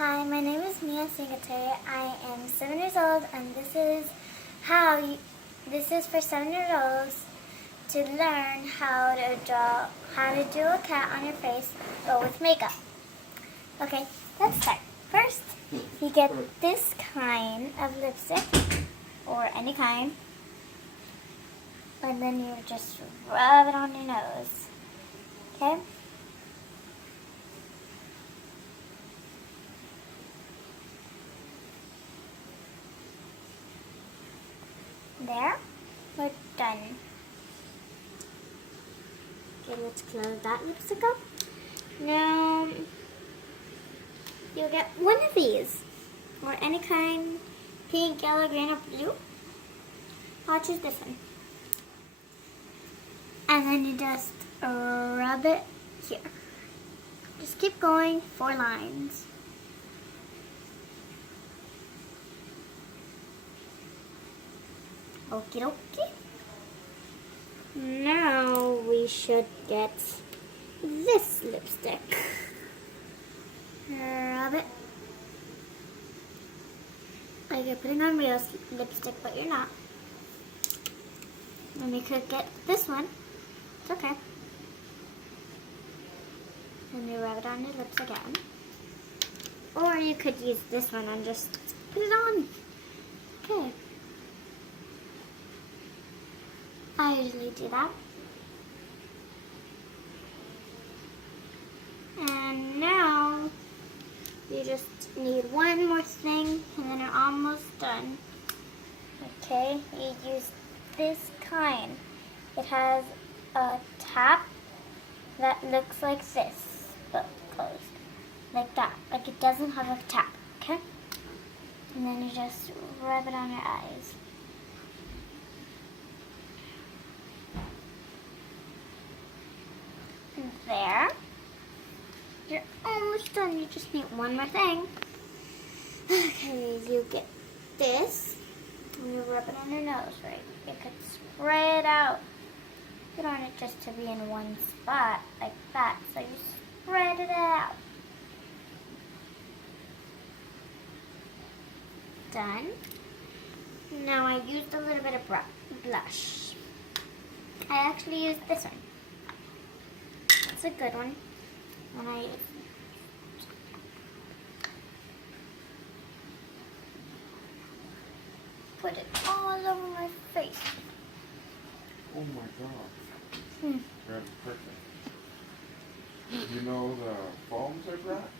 Hi, my name is Mia Singletary. I am 7 years old, and this is for 7-year-olds to learn how to do a cat on your face, but with makeup. Okay, let's start. First, you get this kind of lipstick, or any kind, and then you just rub it on your nose. Okay? There, we're done. Okay, let's close that lipstick up. Now, you'll get one of these, or any kind, pink, yellow, green, or blue. I'll choose this one. And then you just rub it here. Just keep going, 4 lines. Okie dokie. Now we should get this lipstick. Rub it. Like you're putting on real lipstick, but you're not. And we could get this one. It's okay. And you rub it on your lips again. Or you could use this one and just put it on. Okay. I usually do that. And now you just need one more thing and then you're almost done. Okay, you use this kind. It has a tap that looks like this, but closed. Like that. Like it doesn't have a tap, okay? And then you just rub it on your eyes. There. You're almost done. You just need one more thing. Okay, you get this. And you rub it on your nose, right? You could spray it out. You don't want it just to be in one spot like that. So you spread it out. Done. Now I used a little bit of blush. I actually used this one. It's a good one. And I put it all over my face. Oh my god. That's perfect. You know the foams I brought?